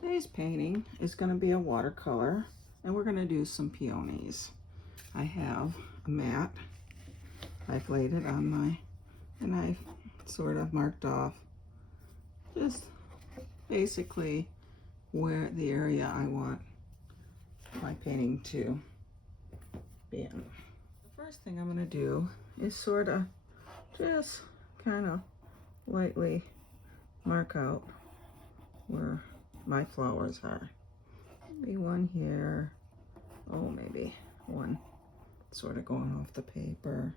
Today's painting is going to be a watercolor, and we're going to do some peonies. I have a mat. I've laid it on and I've sort of marked off just basically where the area I want my painting to be in. The first thing I'm going to do is sort of just kind of lightly mark out where my flowers are. Maybe one here. Oh, maybe one sort of going off the paper.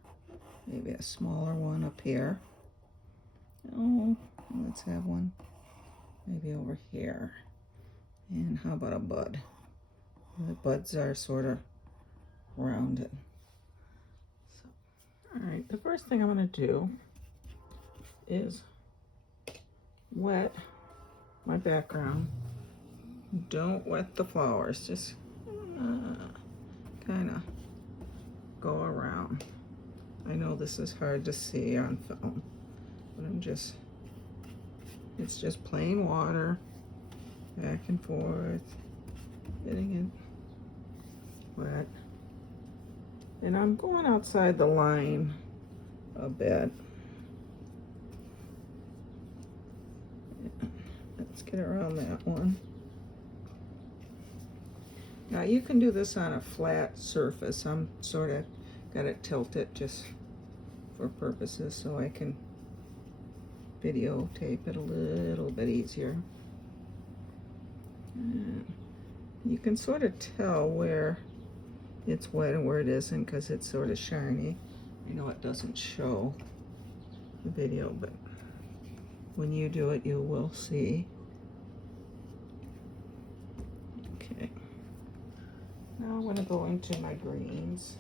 Maybe a smaller one up here. Oh, let's have one maybe over here. And how about a bud? The buds are sort of rounded. So, all right, the first thing I'm going to do is wet my background. Don't wet the flowers, just kind of go around. I know this is hard to see on film, but it's just plain water, back and forth, getting it wet. And I'm going outside the line a bit. Let's get around that one. Now you can do this on a flat surface. I'm sort of got it tilted just for purposes so I can videotape it a little bit easier. And you can sort of tell where it's wet and where it isn't because it's sort of shiny. I know it doesn't show the video, but when you do it, you will see. Okay. Now I'm going to go into my greens.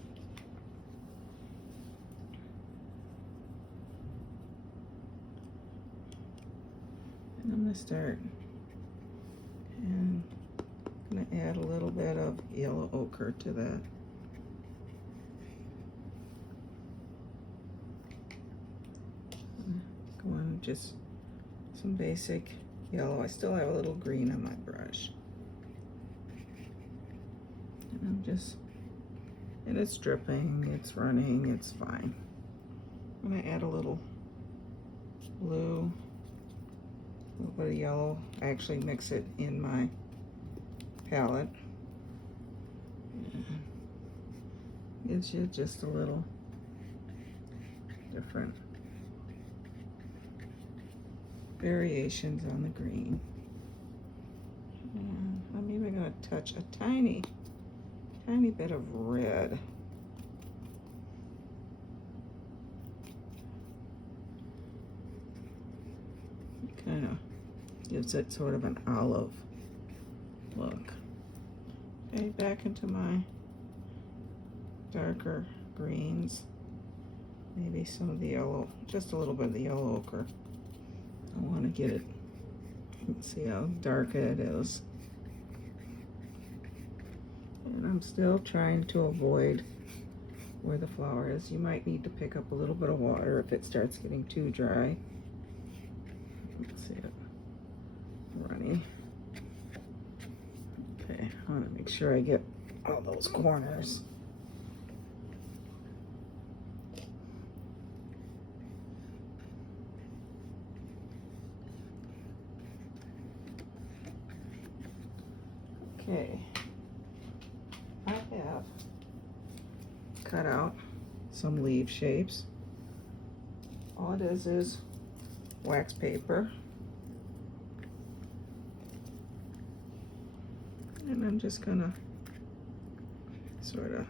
And I'm going to start and I'm going to add a little bit of yellow ochre to that. Go on, just some basic yellow. I still have a little green on my brush. And it's dripping, it's running, it's fine. I'm gonna add a little blue, a little bit of yellow. I actually mix it in my palette. Gives you just a little different variations on the green. And I'm even gonna touch a tiny bit of red. Kind of gives it sort of an olive look. Okay, back into my darker greens. Maybe some of the yellow, just a little bit of the yellow ochre. I want to get it, let's see how dark it is. And I'm still trying to avoid where the flower is. You might need to pick up a little bit of water if it starts getting too dry. Let's see it runny. Okay, I want to make sure I get all those corners. Okay, I have cut out some leaf shapes. All it is wax paper. And I'm just gonna sort of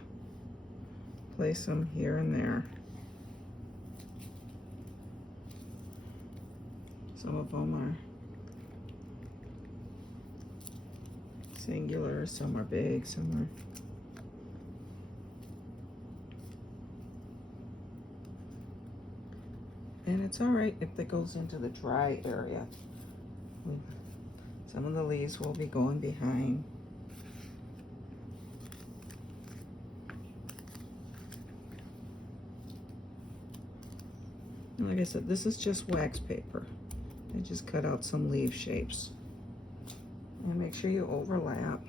place them here and there. Some of them are singular, some are big, some are and it's all right if it goes into the dry area. Some of the leaves will be going behind. And like I said, this is just wax paper. I just cut out some leaf shapes. And make sure you overlap.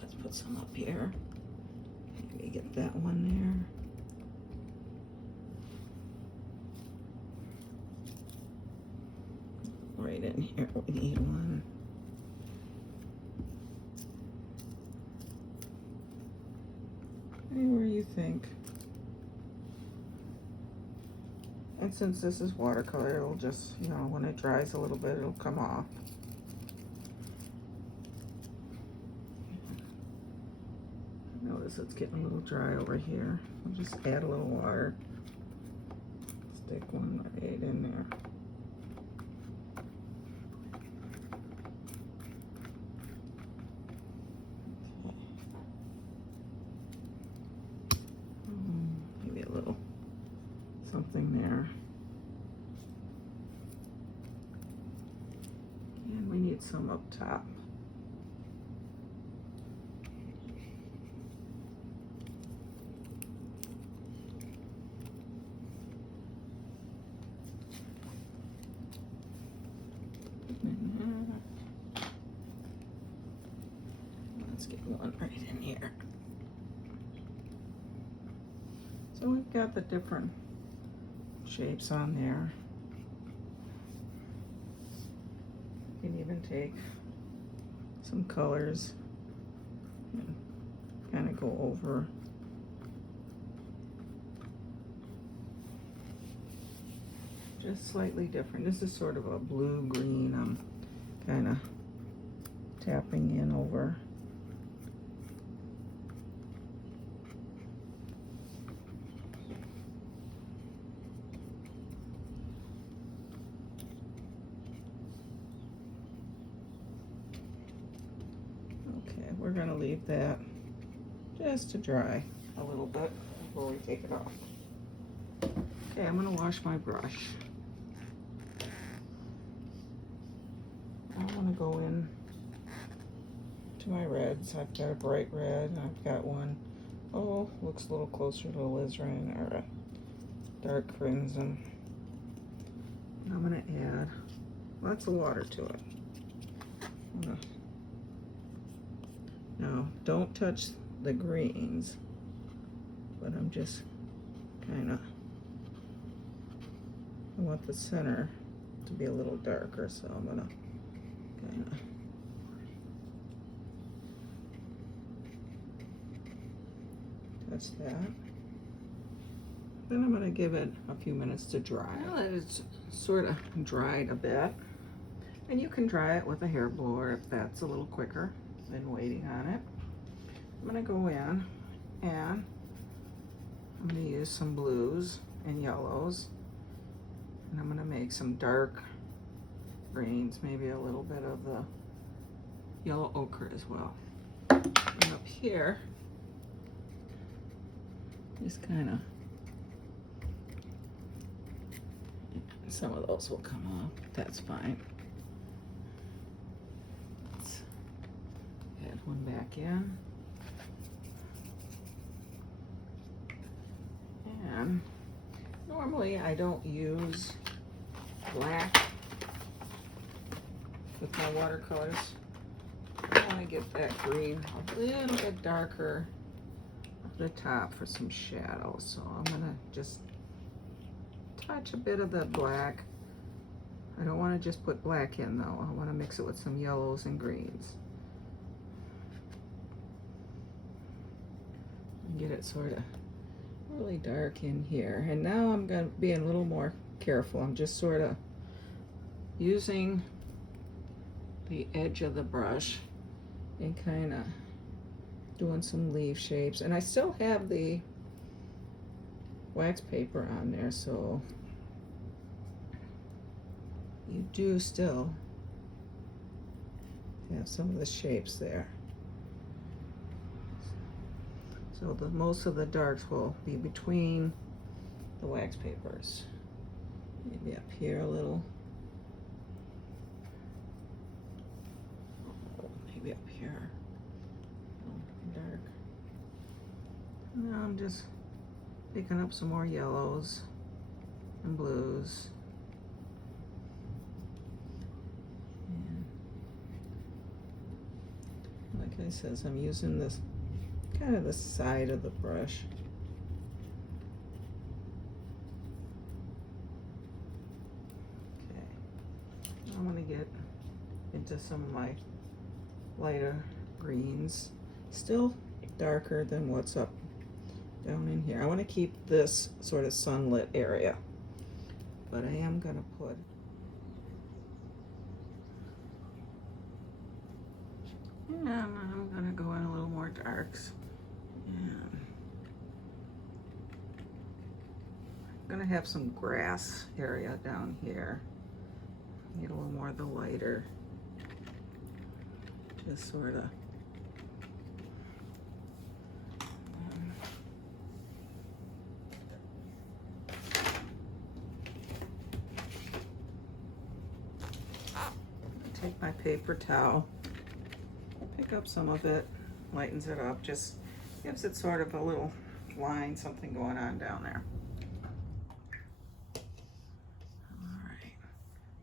Let's put some up here. Maybe get that one there. Right in here, we need one. Anywhere you think. And since this is watercolor, it'll just, you know, when it dries a little bit, it'll come off. Notice it's getting a little dry over here. I'll just add a little water. Stick one right in there. Maybe a little something there. And we need some up top. Let's get one right in here. So we've got the different shapes on there. You can even take some colors and kind of go over. Just slightly different. This is sort of a blue-green. I'm kind of tapping in over. Okay, we're gonna leave that just to dry a little bit before we take it off. Okay, I'm gonna wash my brush. I wanna go in to my reds. I've got a bright red, and I've got one, oh, looks a little closer to alizarin, or a dark crimson. And I'm gonna add lots of water to it. Now, don't touch the greens, but I'm just kind of, I want the center to be a little darker, so I'm gonna kind of touch that. Then I'm gonna give it a few minutes to dry. Now that it's sort of dried a bit, and you can dry it with a hair blower if that's a little quicker than waiting on it. I'm gonna go in and I'm gonna use some blues and yellows, and I'm gonna make some dark greens, maybe a little bit of the yellow ochre as well. And up here, just kind of, some of those will come off, that's fine. Let's add one back in. And normally I don't use black with my watercolors. I want to get that green a little bit darker up the top for some shadows. So I'm gonna just touch a bit of the black. I don't want to just put black in though. I want to mix it with some yellows and greens. And get it sort of really dark in here. And now I'm going to be a little more careful. I'm just sort of using the edge of the brush and kind of doing some leaf shapes. And I still have the wax paper on there, so you do still have some of the shapes there. So most of the darks will be between the wax papers. Maybe up here a little. Oh, maybe up here. Oh, dark. Now I'm just picking up some more yellows. and blues. And like I says, I'm using this kind of the side of the brush. Okay, I'm gonna get into some of my lighter greens, still darker than what's up down in here. I want to keep this sort of sunlit area, but I am going to put and I'm going to go in a little more darks, and I'm going to have some grass area down here. Need a little more of the lighter, just sort of take my paper towel, pick up some of it, lightens it up, just gives it sort of a little line, something going on down there. All right,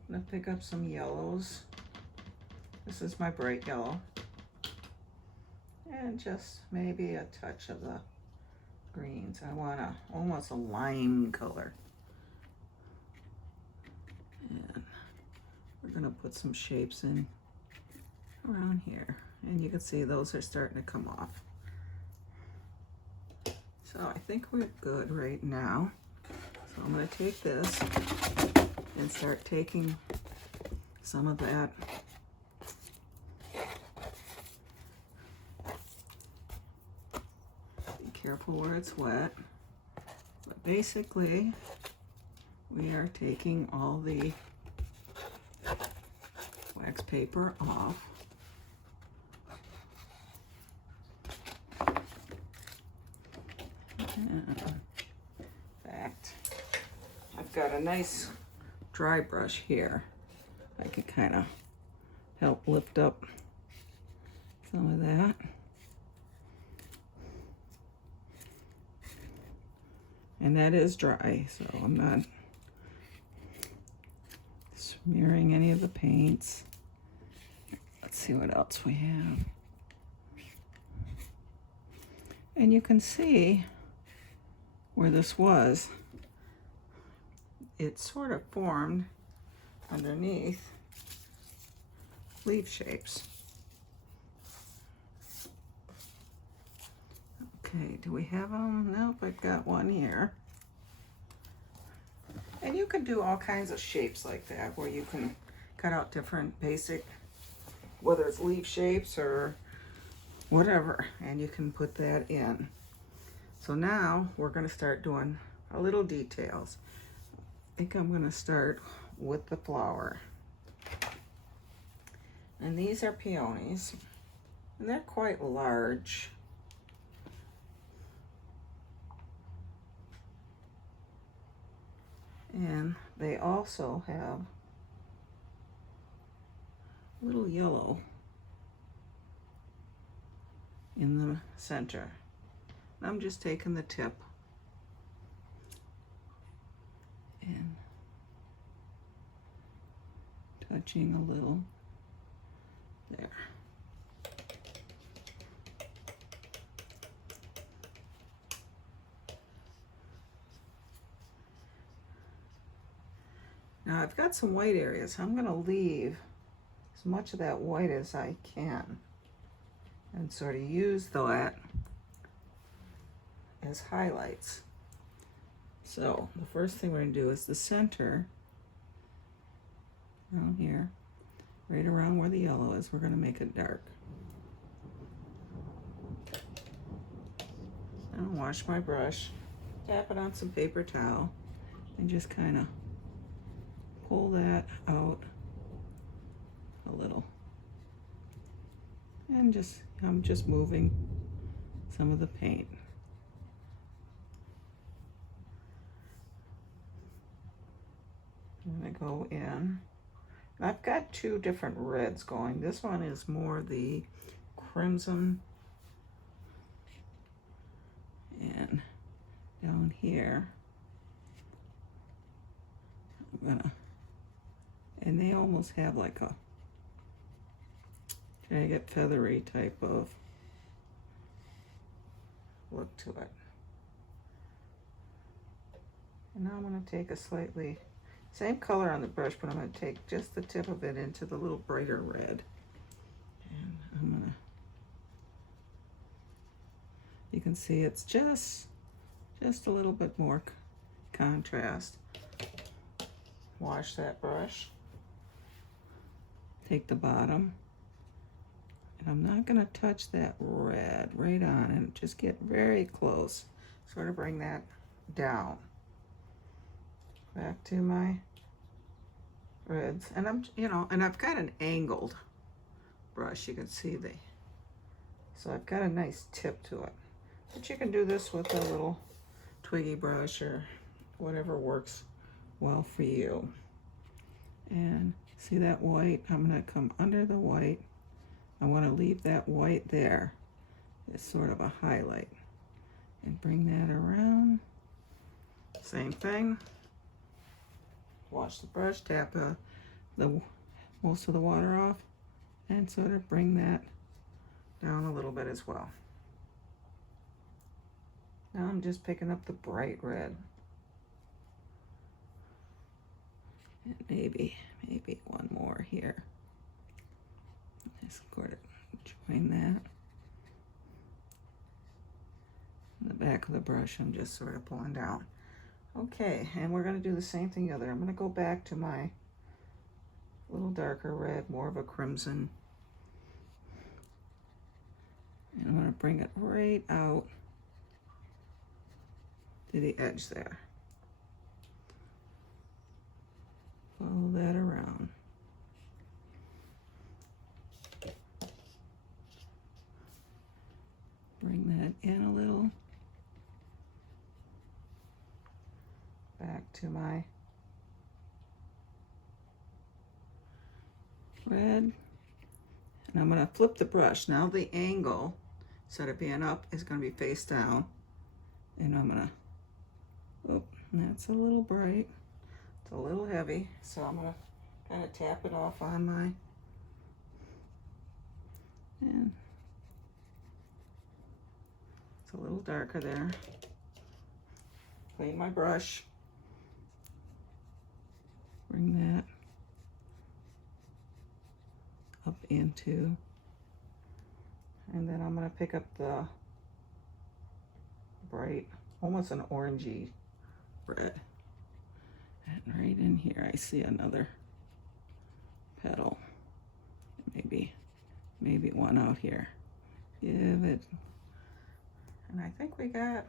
I'm gonna pick up some yellows. This is my bright yellow. And just maybe a touch of the greens. I want almost a lime color. And we're gonna put some shapes in around here. And you can see those are starting to come off. So I think we're good right now. So I'm gonna take this and start taking some of that careful where it's wet, but basically we are taking all the wax paper off. And in fact, I've got a nice dry brush here. I can kind of help lift up some of that. And that is dry, so I'm not smearing any of the paints. Let's see what else we have. And you can see where this was. It sort of formed underneath leaf shapes. Okay, do we have them? Nope, I've got one here. And you can do all kinds of shapes like that, where you can cut out different basic, whether it's leaf shapes or whatever, and you can put that in. So now we're going to start doing a little details. I think I'm going to start with the flower. And these are peonies, and they're quite large. And they also have a little yellow in the center. I'm just taking the tip and touching a little there. Now I've got some white areas. I'm going to leave as much of that white as I can and sort of use that as highlights. So the first thing we're going to do is the center around here, right around where the yellow is. We're going to make it dark. I'll wash my brush, tap it on some paper towel, and just kind of pull that out a little. And I'm just moving some of the paint. I'm gonna go in. I've got two different reds going. This one is more the crimson, and down here And they almost have like a, trying to get feathery type of look to it. And now I'm going to take a slightly, same color on the brush, but I'm going to take just the tip of it into the little brighter red. And I'm going to, you can see it's just a little bit more contrast. Wash that brush. Take the bottom. And I'm not going to touch that red right on, and just get very close. Sort of bring that down. Back to my reds. And I'm, and I've got an angled brush. You can see so I've got a nice tip to it. But you can do this with a little twiggy brush or whatever works well for you. And see that white? I'm going to come under the white. I want to leave that white there as sort of a highlight and bring that around. Same thing. Wash the brush, tap the most of the water off, and sort of bring that down a little bit as well. Now I'm just picking up the bright red. And maybe one more here. Just sort of join that. In the back of the brush, I'm just sort of pulling down. Okay, and we're going to do the same thing the other. I'm going to go back to my little darker red, more of a crimson. And I'm going to bring it right out to the edge there. Follow that around. Bring that in a little. Back to my red. And I'm going to flip the brush. Now the angle, instead of being up, is going to be face down. And I'm going to, oh, that's a little bright. It's a little heavy. So I'm going to kind of tap it off on my, and it's a little darker there. Clean my brush. Bring that up into, and then I'm going to pick up the bright, almost an orangey red. And right in here I see another petal. Maybe one out here. Give it, and I think we got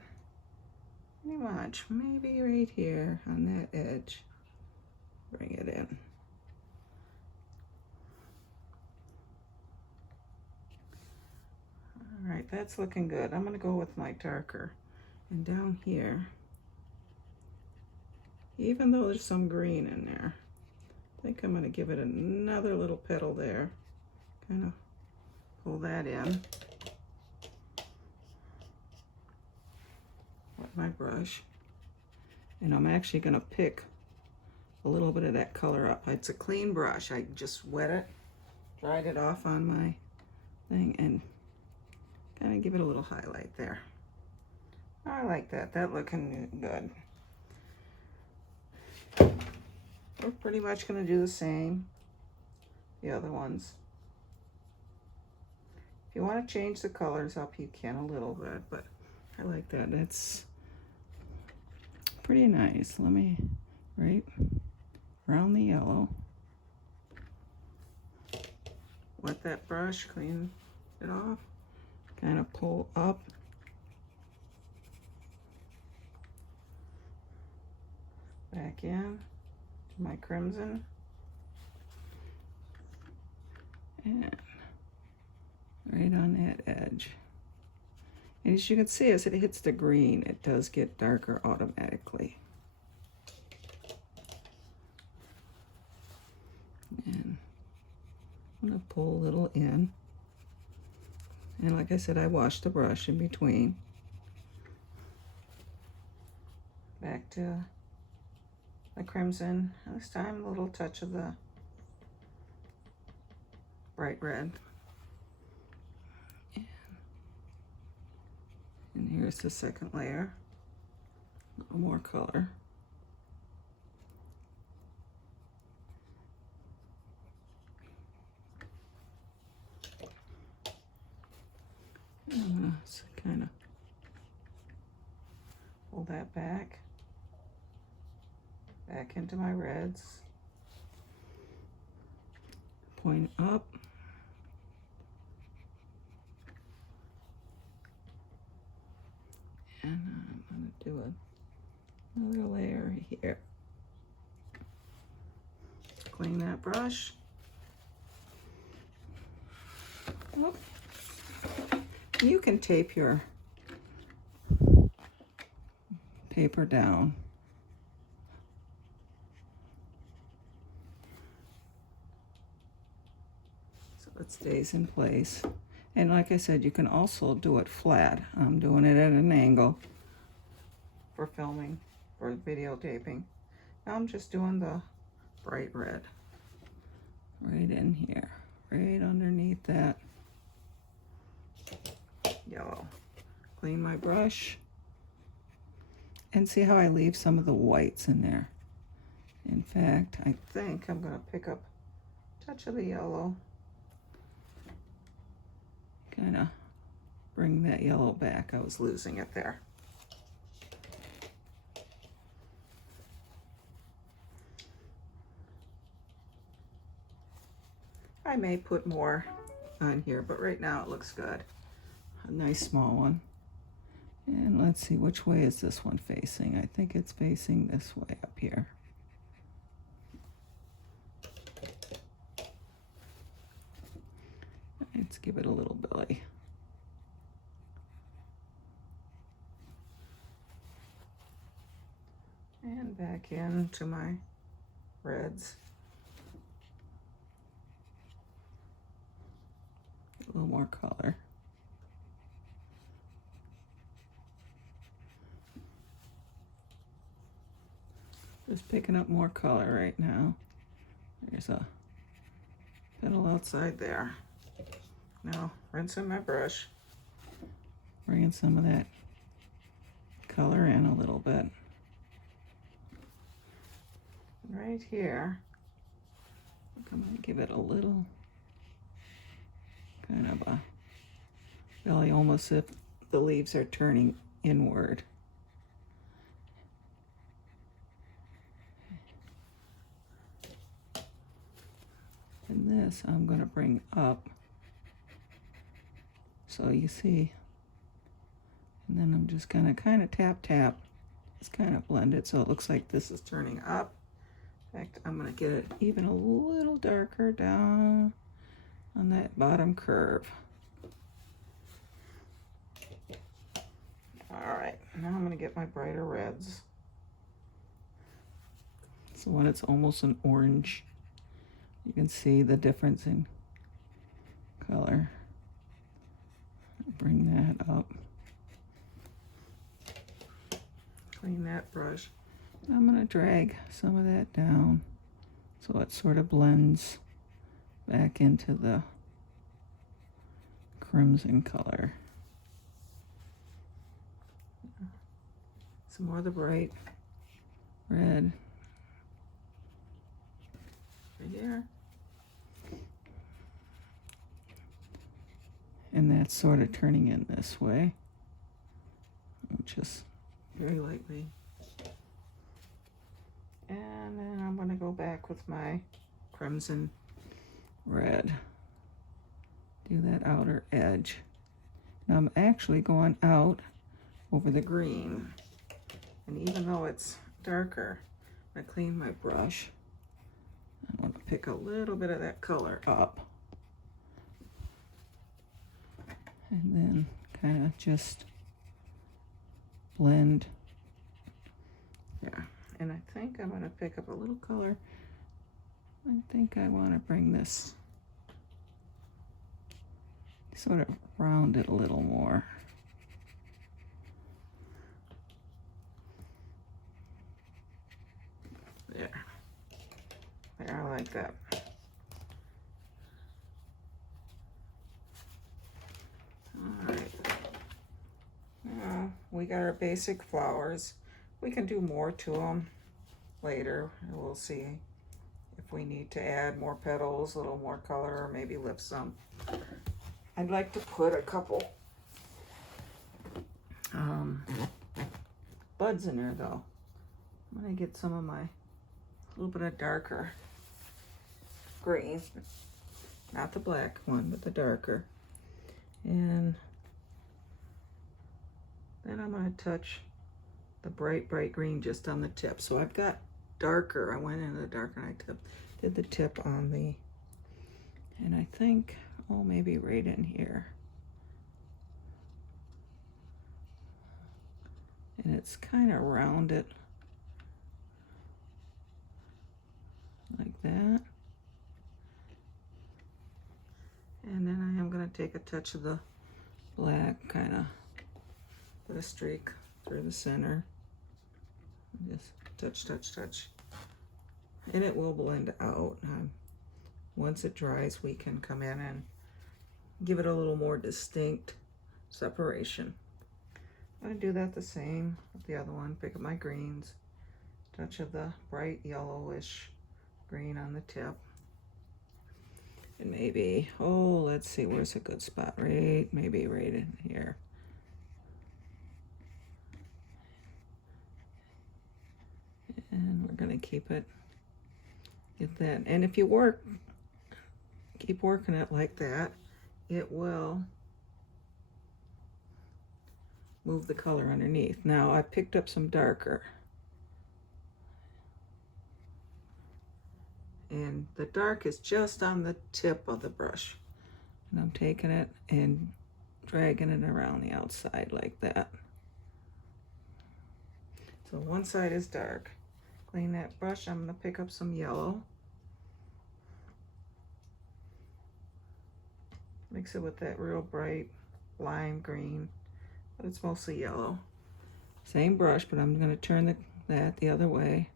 pretty much, maybe right here on that edge. Bring it in. All right, that's looking good. I'm going to go with my darker. And down here, even though there's some green in there, I think I'm going to give it another little petal there. Kind of pull that in with my brush. And I'm actually going to pick a little bit of that color up. It's a clean brush. I just wet it, dried it off on my thing, and kind of give it a little highlight there. I like that. That looking good. We're pretty much going to do the same, the other ones. If you want to change the colors up, you can a little bit, but I like that. It's pretty nice. Let me, right around the yellow. Wet that brush, clean it off, kind of pull up. Back in to my crimson. And right on that edge. And as you can see, as it hits the green, it does get darker automatically. And I'm going to pull a little in. And like I said, I washed the brush in between. Back to my crimson. This time a little touch of the bright red. And here's the second layer. A little more color. And I'm going to kind of pull that back into my reds. Point up. And I'm going to do another layer here. Clean that brush. Oh. You can tape your paper down. So it stays in place. And like I said, you can also do it flat. I'm doing it at an angle for filming, for videotaping. Now I'm just doing the bright red right in here, right underneath that yellow. Clean my brush and see how I leave some of the whites in there. In fact, I think I'm going to pick up a touch of the yellow. Kind of bring that yellow back. I was losing it there. I may put more on here, but right now it looks good. A nice small one. And let's see, which way is this one facing? I think it's facing this way up here. Let's give it a little belly. And back into my reds. A little more color. Just picking up more color right now. There's a petal outside there. Now, rinsing my brush, bringing some of that color in a little bit. Right here, I'm going to give it a little kind of a belly, almost if the leaves are turning inward. And this I'm going to bring up. So you see, and then I'm just gonna kind of tap, just kind of blend it so it looks like this is turning up. In fact, I'm gonna get it even a little darker down on that bottom curve. All right, now I'm gonna get my brighter reds. So when it's almost an orange, you can see the difference in color. Bring that up. Clean that brush. I'm going to drag some of that down so it sort of blends back into the crimson color. Some more of the bright red right here. And that's sort of turning in this way. Just very lightly. And then I'm going to go back with my crimson red. Do that outer edge. Now I'm actually going out over the green. And even though it's darker, I'm going to clean my brush. I want to pick a little bit of that color up. And then kind of just blend. Yeah, and I think I'm going to pick up a little color. I think I want to bring this, sort of round it a little more. There. There, I like that. All right. Now we got our basic flowers. We can do more to them later. We'll see if we need to add more petals, a little more color, or maybe lift some. I'd like to put a couple buds in there though. I'm gonna get some of my little bit of darker green, not the black one, but the darker. And then I'm gonna touch the bright green just on the tip. So I've got darker, I went into the darker and I did the tip on the, and I think, oh, maybe right in here. And it's kind of rounded like that. And then I am going to take a touch of the black, kind of put a streak through the center. Just touch. And it will blend out. Once it dries, we can come in and give it a little more distinct separation. I'm going to do that the same with the other one. Pick up my greens, touch of the bright yellowish green on the tip. And maybe, oh, let's see, where's a good spot? Maybe right in here. And we're going to keep it, get that. And if you keep working it like that, it will move the color underneath. Now I picked up some darker. And the dark is just on the tip of the brush. And I'm taking it and dragging it around the outside like that. So one side is dark. Clean that brush. I'm going to pick up some yellow. Mix it with that real bright lime green, but it's mostly yellow. Same brush, but I'm going to turn that the other way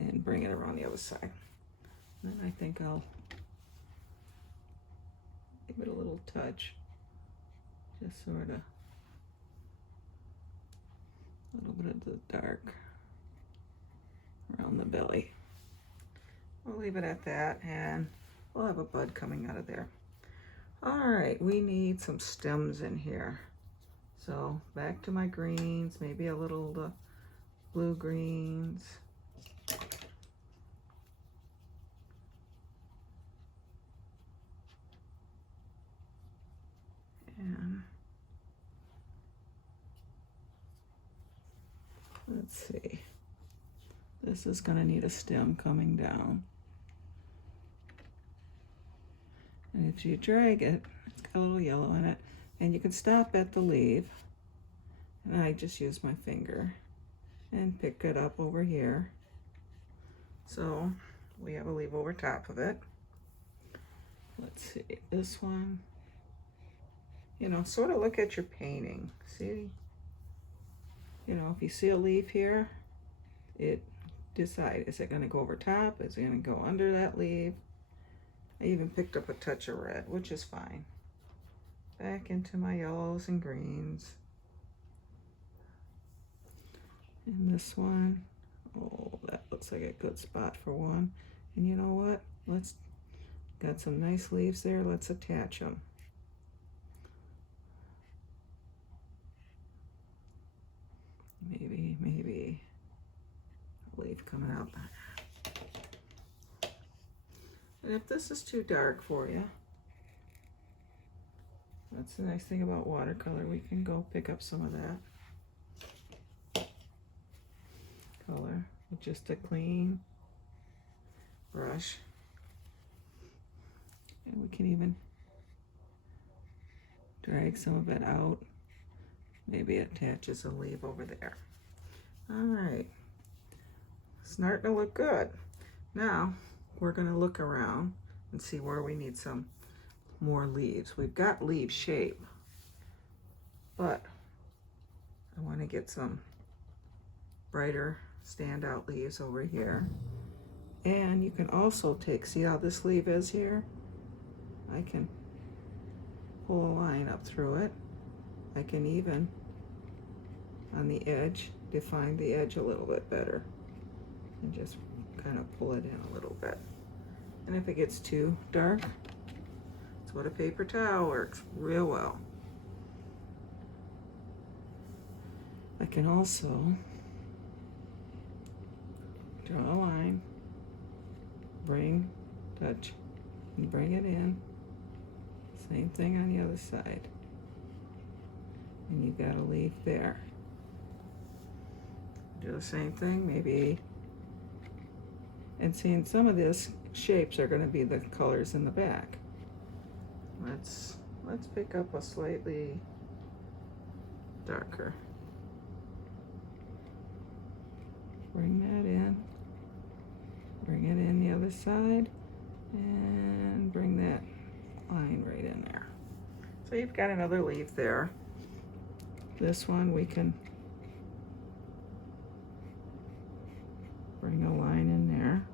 and bring it around the other side. And then I think I'll give it a little touch, just sort of a little bit of the dark around the belly. We'll leave it at that, and we'll have a bud coming out of there. All right, we need some stems in here. So back to my greens, maybe a little blue greens. And let's see. This is going to need a stem coming down. And if you drag it, it's got a little yellow in it, and you can stop at the leaf. And I just use my finger and pick it up over here. So we have a leaf over top of it. Let's see, this one, you know, sort of look at your painting. See, you know, if you see a leaf here, decide, is it going to go over top? Is it going to go under that leaf? I even picked up a touch of red, which is fine. Back into my yellows and greens. And this one, oh, that looks like a good spot for one. And you know what? Got some nice leaves there. Let's attach them. Maybe a leaf coming out. And if this is too dark for you, that's the nice thing about watercolor. We can go pick up some of that color with just a clean brush. And we can even drag some of it out. Maybe it attaches a leaf over there. All right, starting to look good. Now we're going to look around and see where we need some more leaves. We've got leaf shape, but I want to get some brighter standout leaves over here. And you can also take, see how this leaf is here? I can pull a line up through it. I can even, on the edge, define the edge a little bit better. And just kind of pull it in a little bit. And if it gets too dark, that's what a paper towel works real well. I can also draw a line, touch, and bring it in. Same thing on the other side. And you got a leaf there. Do the same thing, maybe. And seeing some of this shapes are going to be the colors in the back. Let's pick up a slightly darker. Bring that in. Bring it in the other side, and bring that line right in there. So you've got another leaf there. This one we can bring a line in there.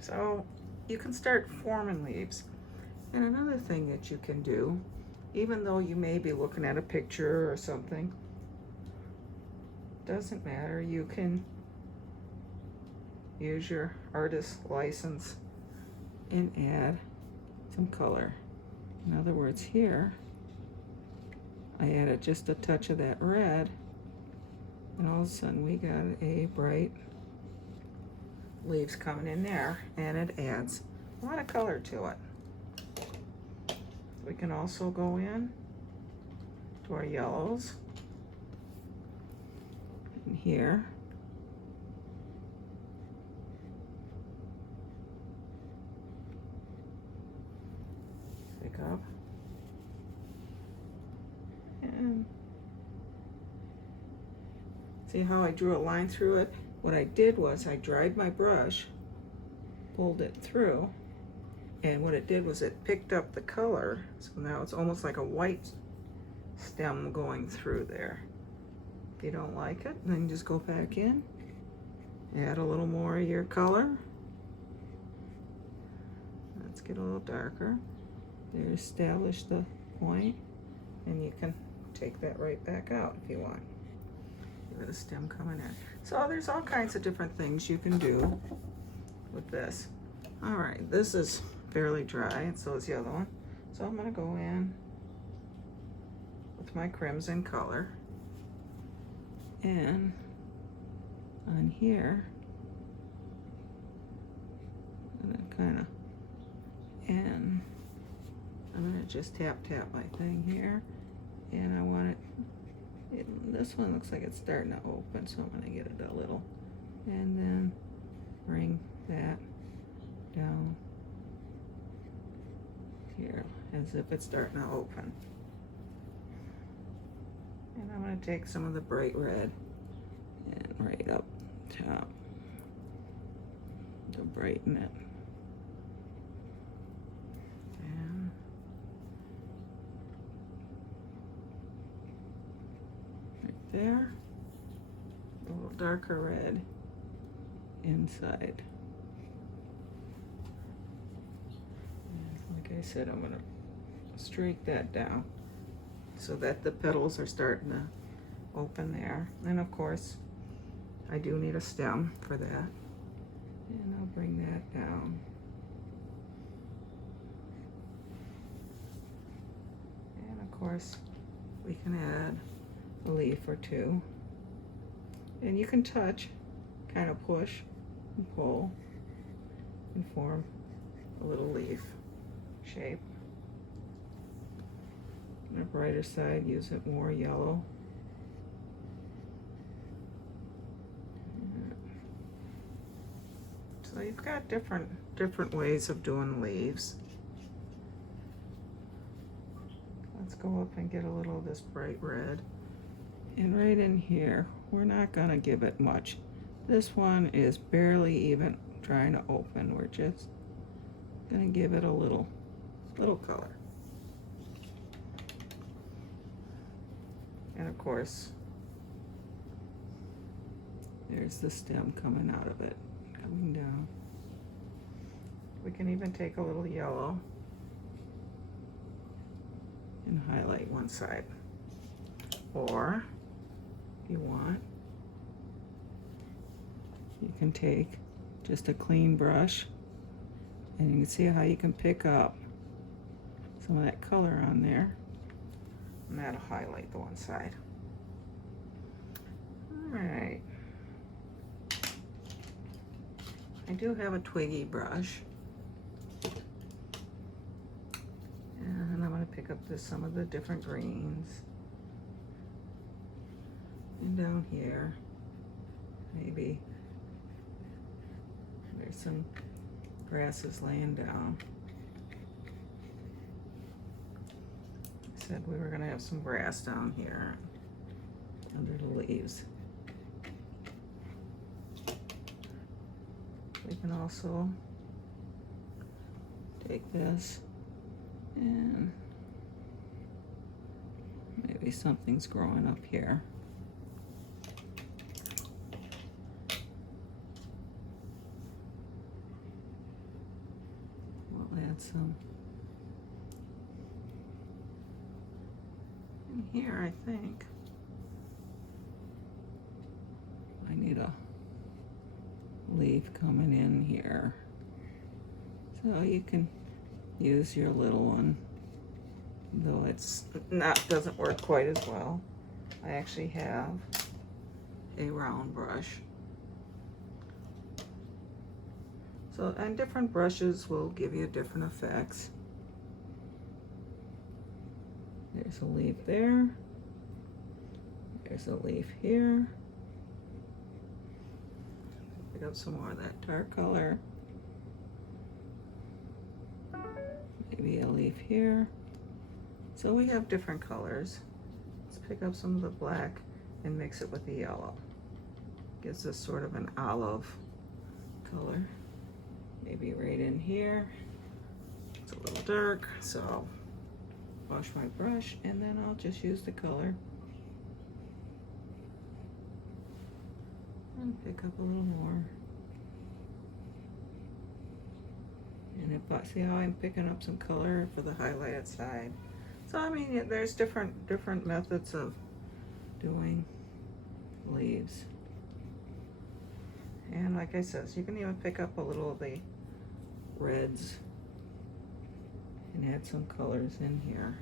So you can start forming leaves. And another thing that you can do, even though you may be looking at a picture or something, doesn't matter, you can use your artist license and add some color. In other words, here I added just a touch of that red, and all of a sudden we got a bright leaves coming in there, and it adds a lot of color to it. We can also go in to our yellows in here. Pick up and see how I drew a line through it? What I did was I dried my brush, pulled it through, and what it did was it picked up the color. So now it's almost like a white stem going through there. If you don't like it, then just go back in, add a little more of your color. Let's get a little darker. There, establish the point, and you can take that right back out if you want. Give it a stem coming in. So there's all kinds of different things you can do with this. All right, this is fairly dry, and so is the other one. So I'm gonna go in with my crimson color, and on here, I'm gonna kind of, and I'm gonna just tap my thing here, and I want it, this one looks like it's starting to open, so I'm gonna get it a little, and then bring that down here as if it's starting to open. And I'm gonna take some of the bright red and right up top to brighten it. And right there, a little darker red inside. And like I said, I'm gonna streak that down so that the petals are starting to open there. And of course, I do need a stem for that. And I'll bring that down. And of course, we can add a leaf or two. And you can touch, kind of push and pull and form a little leaf shape. On the brighter side, use it more yellow. So you've got different ways of doing leaves. Let's go up and get a little of this bright red. And right in here, we're not gonna give it much. This one is barely even trying to open. We're just gonna give it a little color. And of course, There's the stem coming out of it, coming down. We can even take a little yellow and highlight one side. Or, if you want, you can take just a clean brush and you can see how you can pick up some of that color on there, and that'll highlight the one side. Alright. I do have a twiggy brush. And I'm going to pick up some of the different greens. And down here, maybe there's some grasses laying down. I said we were going to have some grass down here under the leaves. We can also take this and maybe something's growing up here. We'll add some in here, I think. I need a leaf coming in here. So you can use your little one, though it's doesn't work quite as well. I actually have a round brush. So, and different brushes will give you different effects. There's a leaf there. There's a leaf here. Pick up some more of that dark color. Maybe a leaf here. So we have different colors. Let's pick up some of the black and mix it with the yellow. Gives us sort of an olive color. Maybe right in here. It's a little dark, so I'll wash my brush and then I'll just use the color and pick up a little more. And if I see how I'm picking up some color for the highlighted side. So I mean, there's different methods of doing leaves. And like I said, so you can even pick up a little of the reds and add some colors in here.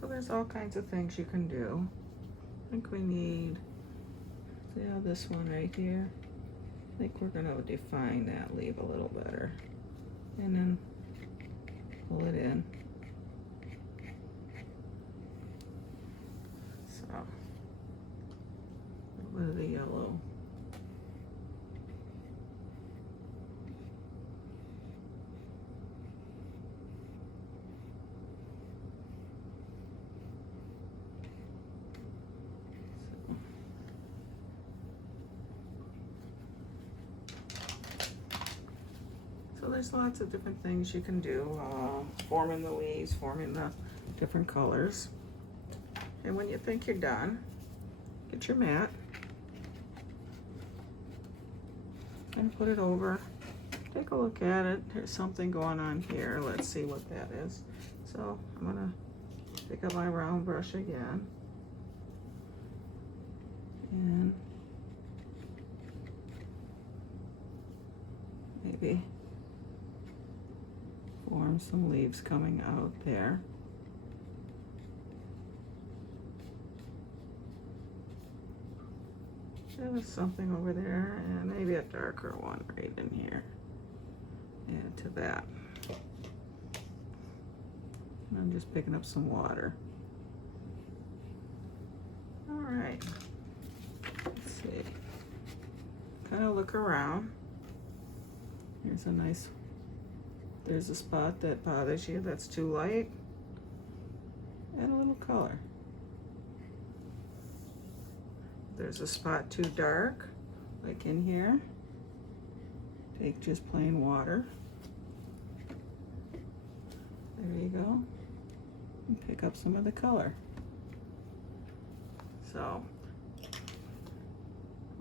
So there's all kinds of things you can do. I think we need, see how this one right here? I think we're going to define that leaf a little better. And then pull it in. So, a little bit of the yellow. So there's lots of different things you can do, forming the leaves, forming the different colors. And when you think you're done, get your mat and put it over. Take a look at it. There's something going on here. Let's see what that is. So I'm gonna pick up my round brush again. And maybe form some leaves coming out there. There's something over there, and maybe a darker one right in here. Add to that. And I'm just picking up some water. All right. Let's see. Kind of look around. Here's a nice. There's a spot that bothers you that's too light. Add a little color. There's a spot too dark, like in here. Take just plain water. There you go. And pick up some of the color. So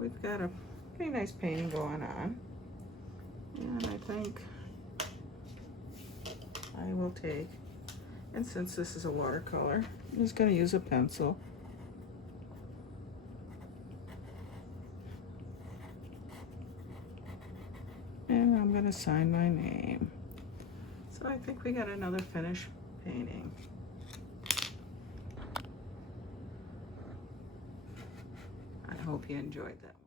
we've got a pretty nice painting going on. And I think I will take, and since this is a watercolor, I'm just going to use a pencil. And I'm going to sign my name. So I think we got another finished painting. I hope you enjoyed that one.